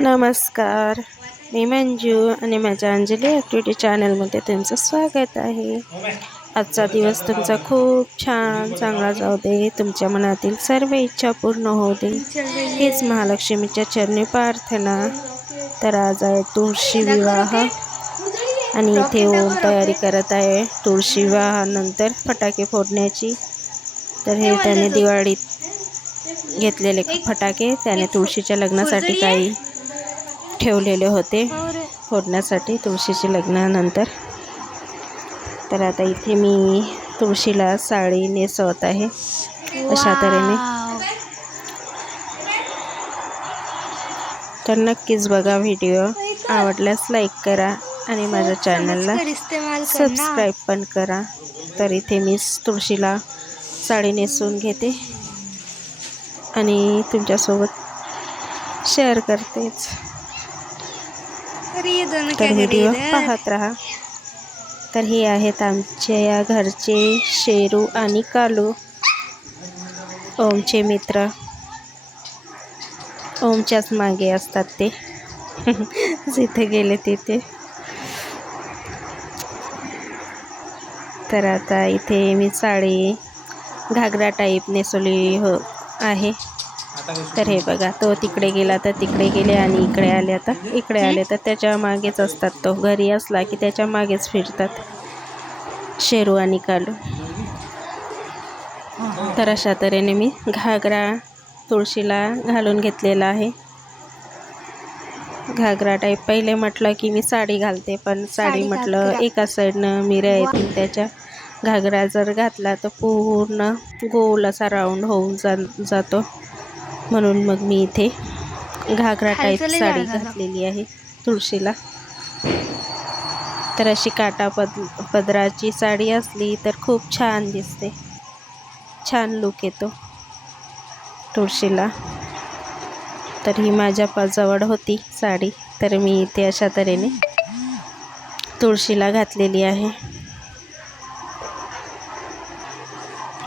नमस्कार, मी मंजू आणि माझ्या अंजली ॲक्टिव्हिटी चॅनलमध्ये तुमचं स्वागत आहे. आजचा दिवस तुमचा खूप छान चांगला जाऊ दे. तुमच्या मनातील सर्व इच्छा पूर्ण होऊ दे, हीच महालक्ष्मीच्या चरणी प्रार्थना. तर आज आहे तुळशी विवाह आणि इथे ओम तयारी करत आहे तुळशी विवाहानंतर फटाके फोडण्याची. तर हे त्याने दिवाळीत घेतलेले फटाके त्याने तुळशीच्या लग्नासाठी काही ठेवलेले होते फोडण्यासाठी तुळशीच्या लग्नानंतर. तर आता इथे मी तुळशीला साडी नेसवत आहे अशा तऱ्हेने. तर नक्कीच बघा व्हिडिओ, आवडल्यास लाईक करा आणि माझ्या चॅनलला सबस्क्राईब पण करा. तर इथे मी तुळशीला साडी नेसवून घेते आणि तुमच्यासोबत शेअर करतेच. तर व्हिडिओ पाहत राहा. तर हे आहेत आमच्या या घरचे शेरू आणि कालू, ओमचे मित्र. ओमच्याच मागे असतात ते जिथे गेले तिथे. तर आता इथे मी साडी घागरा टाईप नेसवली आहे. तर हे बघा, तो तिकडे गेला तर तिकडे गेले आणि इकडे आले आता इकडे आले तर त्याच्या मागेच असतात. तो घरी असला की त्याच्या मागेच फिरतात शेरू आणि कालू. तर अशा तऱ्हेने मी घागरा तुळशीला घालून घेतलेला आहे. घागरा टाईप. पहिले म्हटलं की मी साडी घालते, पण साडी म्हटलं एका साईडनं मिऱ्या येतील त्याच्या. घागरा जर घातला तर पूर्ण गोल असा राऊंड होऊन जातो, म्हणून मग मी इथे घागरा टाईप साडी घातलेली आहे तुळशीला. तर अशी काटा पदराची साडी असली तर खूप छान दिसते, छान लुक येतो तुळशीला. तर ही माझ्या जवळ होती साडी, तर मी इथे अशा तऱ्हेने तुळशीला घातलेली आहे.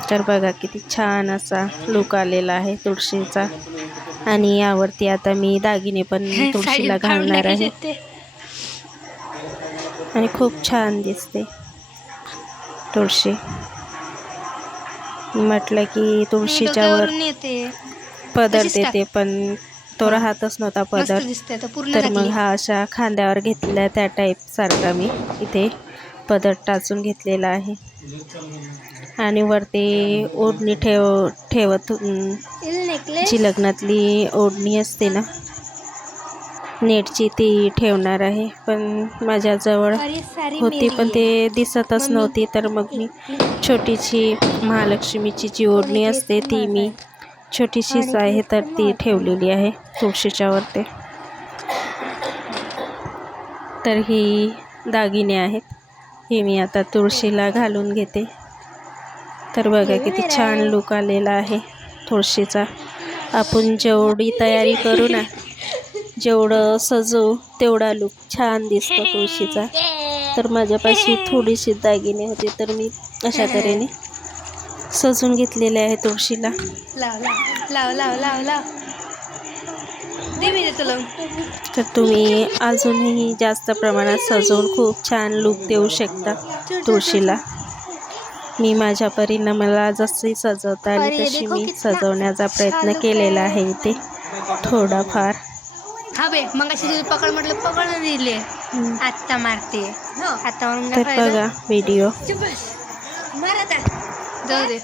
तर बघा किती छान असा लुक आलेला आहे तुळशीचा. आणि यावरती आता मी दागिने पण तुळशीला घालणार आहे आणि खूप छान दिसते तुळशी. म्हटलं की तुळशीच्या वर पदर देते, पण तो राहतच नव्हता पदर. तर मग हा अशा खांद्यावर घेतलेला त्या टाईप सारखा मी इथे पदर टाचून घेतलेला आहे. आणि वरती ओढणी ठेवत जी लग्नातली ओढणी असते ना नेटची, ती ठेवणार आहे. पण माझ्याजवळ होती पण ते दिसतच नव्हती. तर मग मी छोटीशी महालक्ष्मीची जी ओढणी असते ती मी छोटीशीच आहे तर ती ठेवलेली आहे तुळशीच्या वरती. तर ही दागिने आहेत, हे मी आता तुळशीला घालून घेते. तर बघा किती छान लुक आलेला आहे तुळशीचा. आपण जेवढी तयारी करू ना, जेवढं सजवू तेवढा लुक छान दिसतो तुळशीचा. तर माझ्यापाशी थोडीशी दागिने होते तर मी अशा तऱ्हेने सजून घेतलेले आहे तुळशीला. तर तुम्ही अजूनही जास्त प्रमाणात सजवून खूप छान लुक देऊ शकता तुळशीला. मी माझ्या परीनं मला जशी सजवता आली तशी मी सजवण्याचा प्रयत्न केलेला आहे इथे थोडाफार. मग अशी पकड म्हटलं पकड दिले, आत्ता मारते आता. तर बघा व्हिडिओ. जाऊ दे.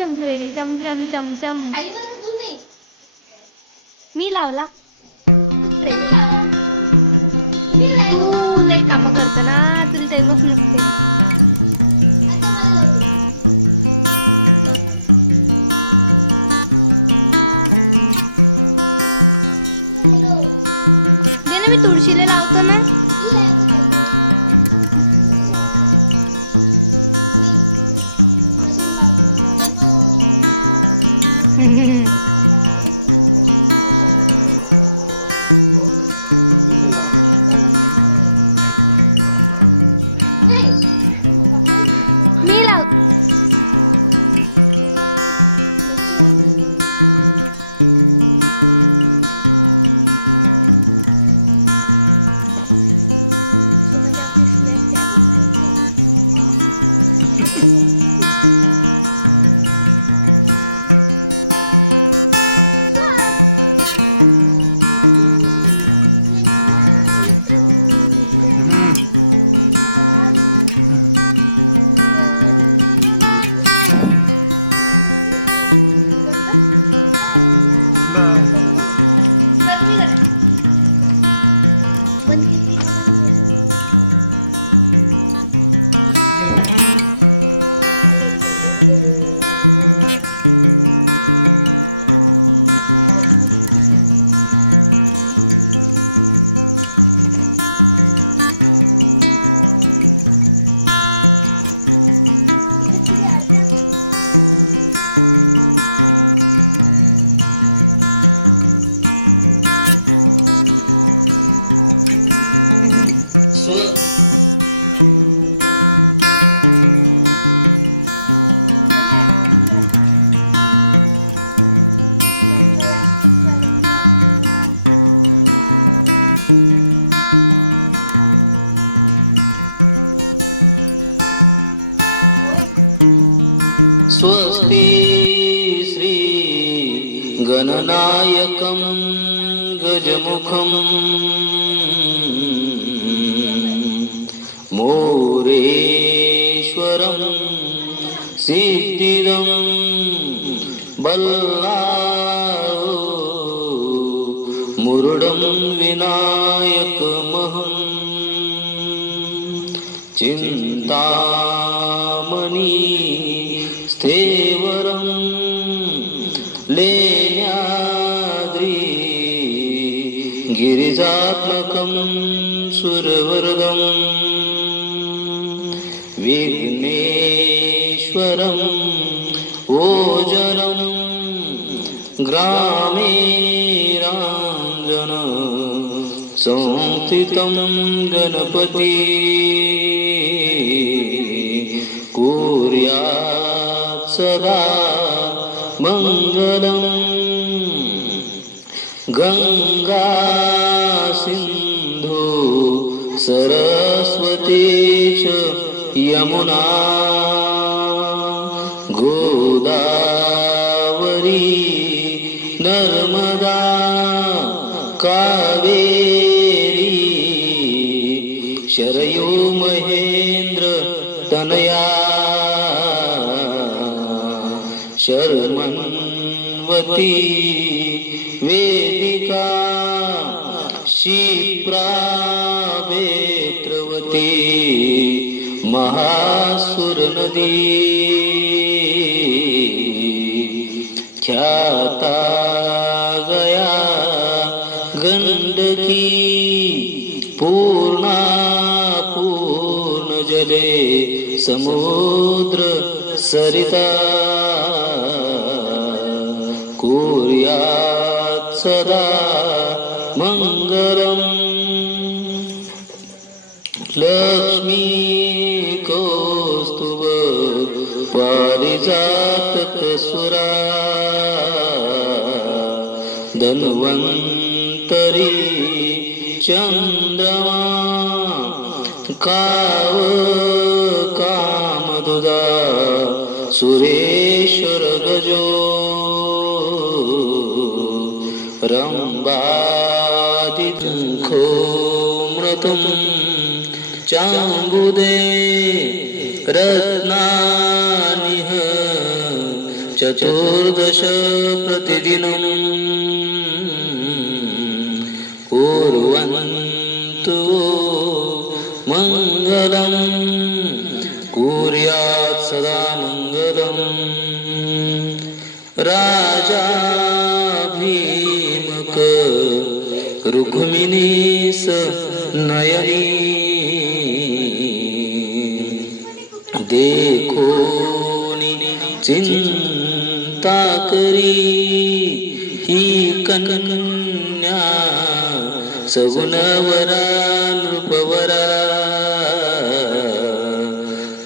चमचम चमचम. मी लावला. तू लय काम करतो ना, तुला टाइमच नसते. दे ना, मी तुळशीला लावतो ना. मी लाव. स्वस्ति श्री गणनायकं गजमुखं मोरेश्वरं सिद्धिदं बल्लाळो मुरुडं विनायकमहं चिन्तामणि स्थेवरं लेण्याद्रि गिरिजात्मकं सुरवरदं विघ्नेश्वरं ओजरं ग्रामे राञ्जन संस्थितं गणपति कुर्यात् सदा मङ्गलं. गंगा सिंधु सरस्वती च यमुना गोदावरी नर्मदा कावेरी शरयू महेंद्र तनया शर्मन्वती वेदिका क्षिप्रा वेत्रवती महासुर नदी ख्याता गया गंडकी पूर्णा पूर्ण जले समुद्र सरिता कुर्यात् सदा मंगलम्. लक्ष्मी कौस्तुभ पारिजातक सुरा धन्वन्तरी चंद्रमा काव कामदुदा सुरेश्वर गजो रंबादिखो मृतं चांबुदे रत्नानिह चतुर्दश प्रतिदिनं कुर्वन्तु मङ्गलं कुर्यात् सदा मङ्गलम् राजा भीमक रुक्मिणीस नयनी देखोनी चिंता करी ही कन्या सगुणवरा नृपवरा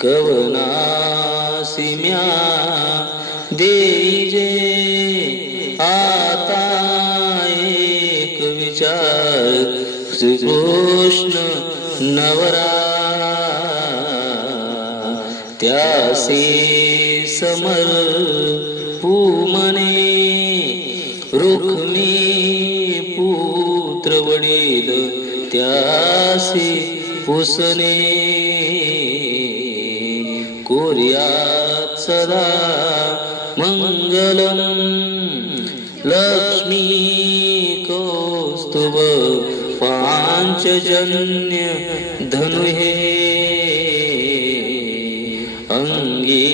कवनासिम्या देई जे आता एक विचार श्रीकृष्ण नवरा त्यासी समर्पूमने रुक्मी पुत्र वडील त्यासी पुसने कुर्यात् सदा मंगलम लक्ष्मी कौस्तुभ पांचजन्य धनुहे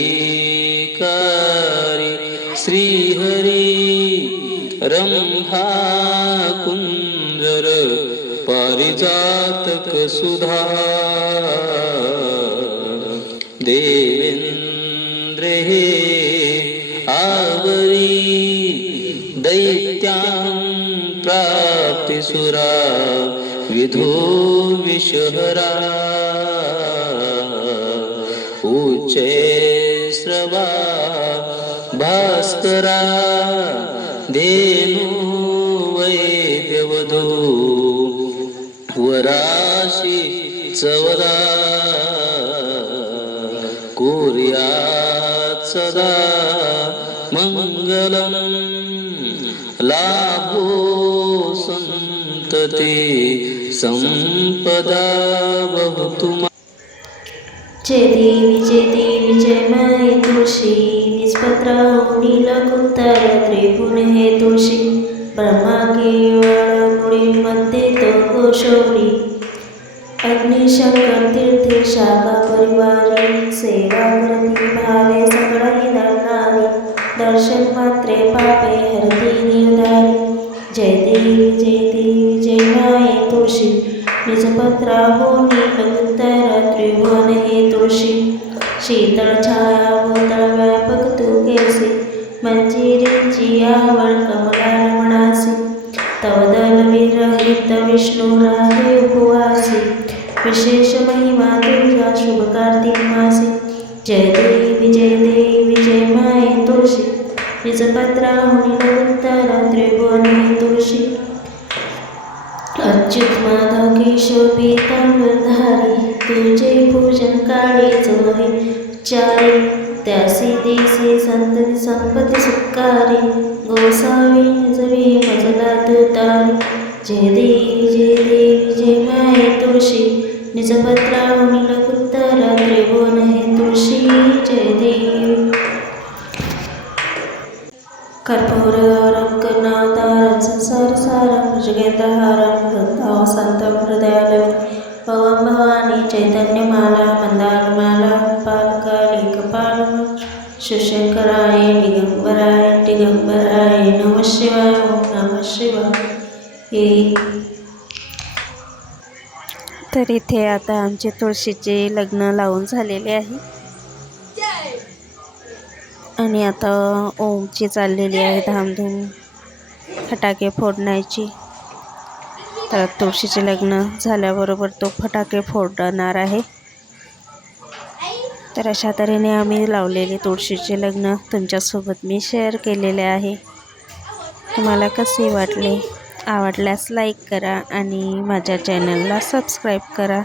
अंगीकारी श्रीहरी रंभा कुंजर पारिजातक सुधा देवेंद्र हे आवरी दैत्यां प्राप्तिसुरा विधो विषहरा उच्चे श्रवा भास्करा धेनु वैद्यवधू वराशी चवदा कुर्यात् सदा मंगलम लाभो संतती संपदा बहुतु जय देवी जय माय तुळशी निष्पत्रावणी लघुत्तर त्रिभुवन हे तुळशी ब्रह्मा केवळ मुळे मध्ये तो गोशौरी अग्निशंकर तीर्थे शाखा परिवारी सेवा करती भावे सगळी धरणारी दर्शन मात्रे पापे हरती निर्धारी जय देवी जय माय तुळशी निजपत्रावणी लघुत्तर त्रिभुवन हे तुळशी शीतळ छाया भूतळ व्यापक तू केसी मंजिरीची आवड कमला रमणासी तवदल विरहित विष्णू राधे उपवासी विशेष महिमा तुझा शुभ कार्तिक मासी जय देवी जय माय तुळशी निजपत्रावणी लघुत्तर त्रिभुवन हे तुळशी अच्युत माधव केशव पीतांबरधारी तुझे पूजन काळी चोहे चारी त्यासी देसी संतती संपत्ती सुखारी गोसावी नजवी मजला तुतारी जय देवी जय माय तुळशी निजपत्रावणी लघुत्तर त्रिभुवन हे तुळशी जय देवी कर्पूरगौरं करुणावतारं संसारसारं भुजगेन्द्रहारं वृन्दावसन्तं हृदयालयं भवं भवानी चैतन्यमाला मन्दारमाला पालकालिकपालं शिवशंकराय दिगंबराय नमः शिवाय ओम नमः शिवाय। तर इथे आता आमचे तुळशीचे लग्न लावून झालेले आहे आणि आता ओमची चाललेली आहे धामधूम फटाके फोडण्याची। तर तुळशीचे लग्न झाल्याबरोबर तो फटाके फोडणार आहे। तर अशा तऱ्हेने आम्ही लावलेले तुळशीचे लग्न तुमच्यासोबत मी शेअर केलेले आहे। तुम्हाला कसे वाटले? आवडल्यास लाईक करा आणि माझ्या चॅनलला सबस्क्राईब करा।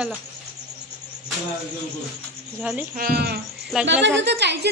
झालं झाली हा लग्न बाबा झालं तुझं कायचं ते